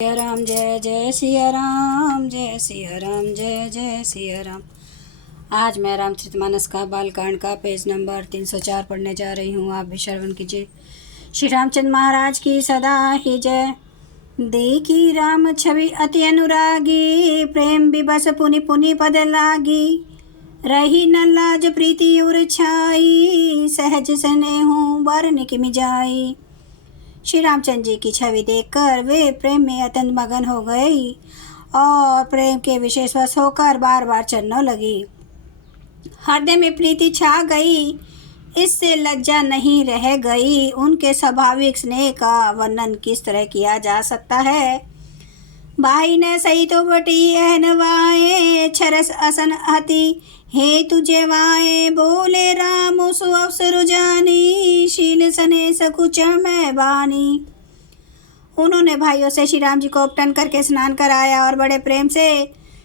सिया राम जय जय सिया राम, जय सिया राम जय जय सिया राम। आज मैं रामचरितमानस का बालकांड का पेज नंबर 304 पढ़ने जा रही हूँ। आप भी श्रवण कीजिए। श्री रामचंद्र महाराज की सदा ही जय। देखी राम छवि अति अनुरागी, प्रेम विबस पुनि पुनि पद लागी। रही न लाज प्रीति उर छाई, सहज स्नेहु वरन किमि जाई। श्री रामचंद्र जी की छवि देखकर वे प्रेम में अत्यंत मगन हो गई और प्रेम के विशेषवश होकर बार बार चलने लगी। हृदय में प्रीति छा गई, इससे लज्जा नहीं रह गई। उनके स्वाभाविक स्नेह का वर्णन किस तरह किया जा सकता है। भाई ने सही तो बटी एहनवाए, छरस असन अति हे तुझे वाए। बोले राम सु अवसर जानी, शील सने सकुच में बानी। उन्होंने भाइयों से श्री राम जी को उपटन करके स्नान कराया और बड़े प्रेम से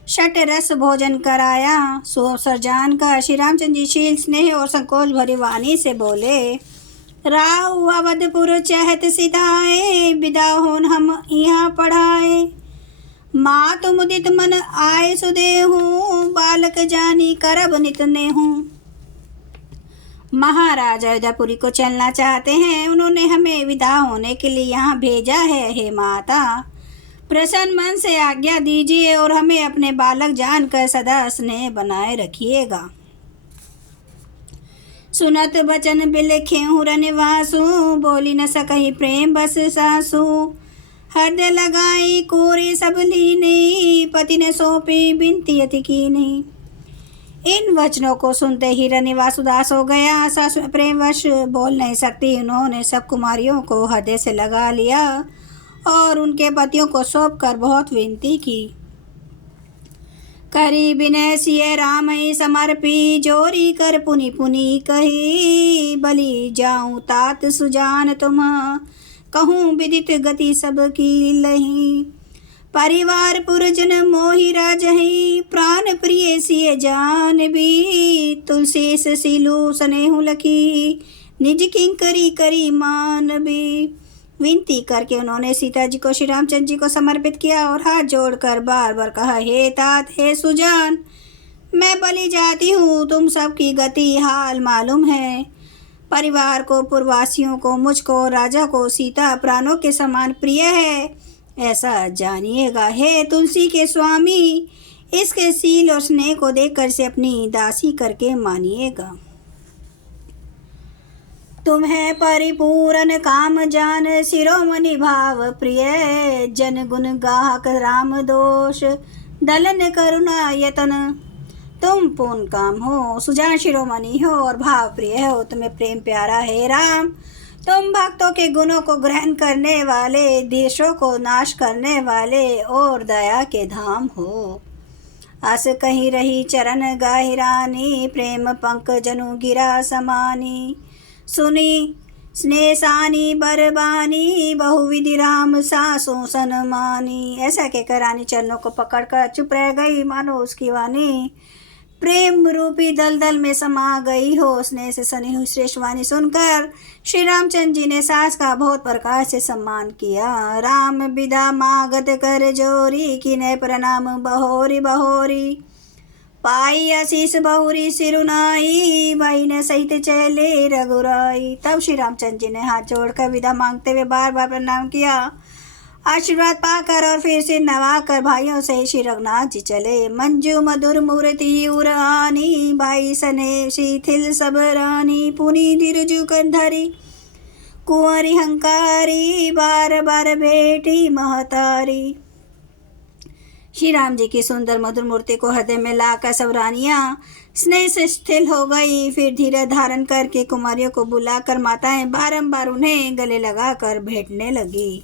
षट रस भोजन कराया। सुअवसर जानकर श्री रामचंद्र जी शील स्नेह और संकोच भरी वाणी से बोले, राव अवधपुर चहत सिधाए, विदा होन हम यहाँ पढ़ाए। मात मुदित मन आए सुदेहू, बालक जानी करब नित नेहू। महाराज अयोध्यापुरी को चलना चाहते हैं, उन्होंने हमें विदा होने के लिए यहाँ भेजा है। हे माता, प्रसन्न मन से आज्ञा दीजिए और हमें अपने बालक जानकर सदा स्नेह बनाए रखिएगा। सुनत बचन बिलखेहु रनिवासु, बोली न सकहि प्रेम बस सासु। हृदय लगाई कोरे सब लीने, पति ने सौंपी बिनती अति कीनी। इन वचनों को सुनते ही रनिवास उदास हो गया। सासु प्रेमवश बोल नहीं सकती। उन्होंने सब कुमारियों को हृदय से लगा लिया और उनके पतियों को सौंप कर बहुत विनती की। करी विनय सिय राम समर्पी, जोरी कर पुनि पुनि कही। बलि जाऊं तात सुजान तुम, कहूँ विदित गति सब की लही। परिवार पुरजन मोहि राजहि, प्राण प्रिय सिय जान भी। तुलसी सीलू स्नेहु लखी, निज किंकरी करी मान भी। विनती करके उन्होंने सीता जी को श्री रामचंद्र जी को समर्पित किया और हाथ जोड़कर बार बार कहा, हे तात हे सुजान, मैं बलि जाती हूँ, तुम सबकी गति हाल मालूम है। परिवार को, पूर्ववासियों को, मुझको, राजा को सीता प्राणों के समान प्रिय है, ऐसा जानिएगा। हे तुलसी के स्वामी, इसके सील और स्नेह को देखकर से अपनी दासी करके मानिएगा। तुम्हें परिपूर्ण काम जान, शिरोमणि भाव प्रिय। जन गुण गाहक राम दोष, दलन करुणा यतन। तुम पूर्ण काम हो, सुजान शिरोमणि हो और भाव प्रिय हो। तुम्हें प्रेम प्यारा है राम। तुम भक्तों के गुणों को ग्रहण करने वाले, देशों को नाश करने वाले और दया के धाम हो। अस कहीं रही चरण गाहिरानी, प्रेम पंक जनु गिरा समानी। सुनी स्नेसानी बरबानी, बहुविधि राम सासों सनमानी। ऐसा कहकर रानी चरणों को पकड़कर चुप रह गई, मानो उसकी वाणी प्रेम रूपी दलदल में समा गई हो। स्नेह से सनी हुई श्रेष्ठ वाणी सुनकर श्री रामचंद्र जी ने सास का बहुत प्रकार से सम्मान किया। राम विदा मागत कर जोरी, किन्हे प्रणाम बहोरी बहोरी। पाई आशीष बहुरी सिरुनाई, भाई ने सहित चले रघुराई। तब श्री रामचंद्र जी ने हाथ जोड़कर विदा मांगते हुए बार बार प्रणाम किया। आशीर्वाद पाकर और फिर से नवाकर भाइयों से श्री रघुनाथ जी चले। मंजू मधुर मूर्ति उरानी, भाई सने शिथिल सब रानी। पुनि धीरजु कंधरी कुंवरी हंकारी, बार बार बेटी महतारी। श्री राम जी की सुंदर मधुर मूर्ति को हृदय में लाकर सब रानियां स्नेह से स्थिर हो गई। फिर धीरज धारण करके कुमारियों को बुलाकर माताएं बारंबार उन्हें गले लगाकर भेंटने लगी।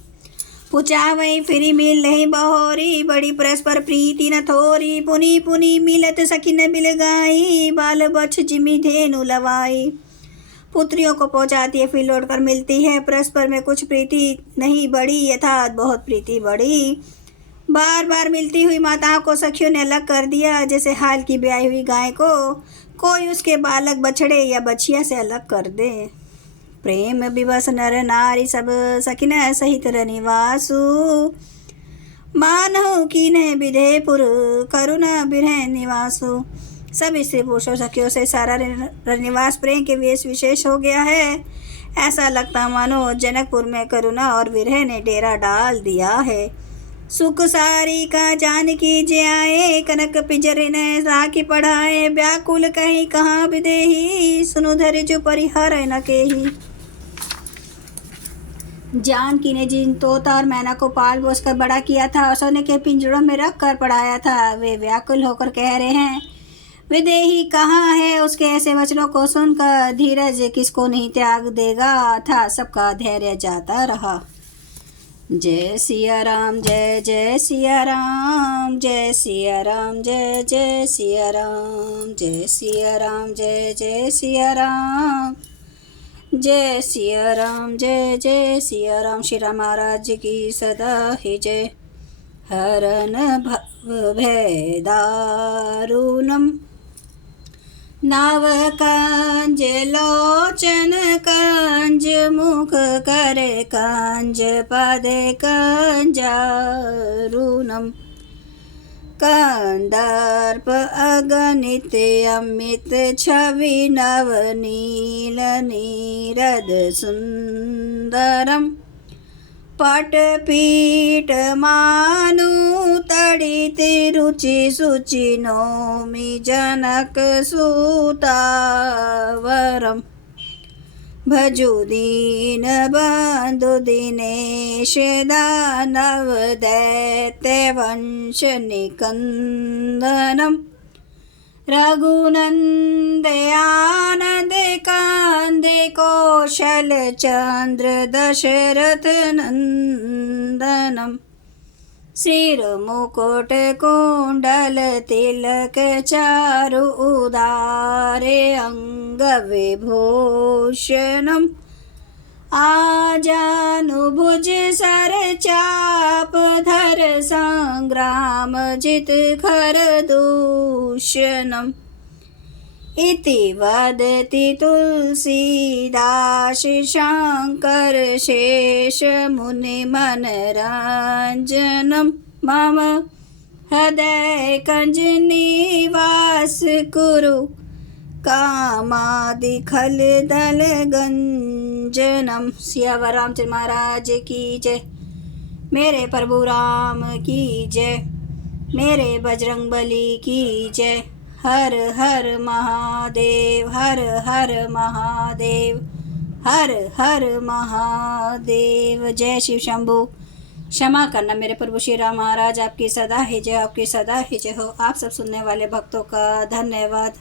पूछा वही फिरी मिल नहीं बहोरी, बड़ी परस्पर प्रीति न थोरी। पुनि पुनि मिलत सखी न बिल गाई, बाल बछ जिमी धेनु लवाई। पुत्रियों को पहुँचाती है, फिर लौट कर मिलती है। परस्पर में कुछ प्रीति नहीं बढ़ी, यथार्थ बहुत प्रीति बढ़ी। बार बार मिलती हुई माताओं को सखियों ने अलग कर दिया, जैसे हाल की ब्याही हुई गाय को कोई उसके बालक बछड़े या बछिया से अलग कर दे। प्रेम विवश नर नारी सब सखिन सहित रनिवासु, मानहु कीन्हे विधे पुर करुणा बिरह निवासु। सब स्त्री पुरुषों सखियों से सारा निवास प्रेम के वेश विशेष हो गया है। ऐसा लगता मानो जनकपुर में करुणा और विरह ने डेरा डाल दिया है। सुख सारी का जानकी जे आए, कनक पिंजरे ने राखी पढ़ाए। व्याकुल कहीं कहाँ विदेही, सुनु धैर्य परिहार न केही। जानकी ने जिन तोता और मैना को पाल पोस कर बड़ा किया था और सोने के पिंजरों में रख कर पढ़ाया था, वे व्याकुल होकर कह रहे हैं, विदेही कहाँ है। उसके ऐसे वचनों को सुनकर धीरज किसको नहीं त्याग देगा था। सबका धैर्य जाता रहा। जय सिया राम, जय जय सिया राम, जय सिया राम, जय जय सिया राम, जय सिया राम, जय जय सिया राम, जय सिया राम, जय जय सिया राम। श्री राम महाराज की सदा ही जय। हरन भव भय दारुणम, नाव कंज लोचन कंज, मुख करे कंज पदे कंजारुणम। कंदर्प अगणित अमित छवि नवनील नीरद सुंदरम। पटपीठ मानु तड़ित रुचि सुचि नौमि जनक सुतावरम। भजु दीन बंधु दिनेश दानव दैत्य वंश निकंदनम। रघुनंद आनंद कांदे कौशल चंद्र दशरथ नंदनम। सिर मुकुट कुंडल तिलक चारु उदारे अंग विभूषणम। आजानुभुज सर चाप धर संग्राम जित खर दूषणम। इति वदति तुलसीदास शंकर शेष मुनि मनरंजनम। मम हृदय कंज निवास कुरु, कामादि खल दल गंजनम। सियावर रामचंद्र महाराज की जय। मेरे प्रभु राम की जय। मेरे बजरंग बली की जय। हर हर महादेव, हर हर महादेव, हर हर महादेव। जय शिव शंभू। क्षमा करना मेरे प्रभु श्री राम महाराज, आपकी सदा ही जय, आपकी सदा ही जय हो। आप सब सुनने वाले भक्तों का धन्यवाद।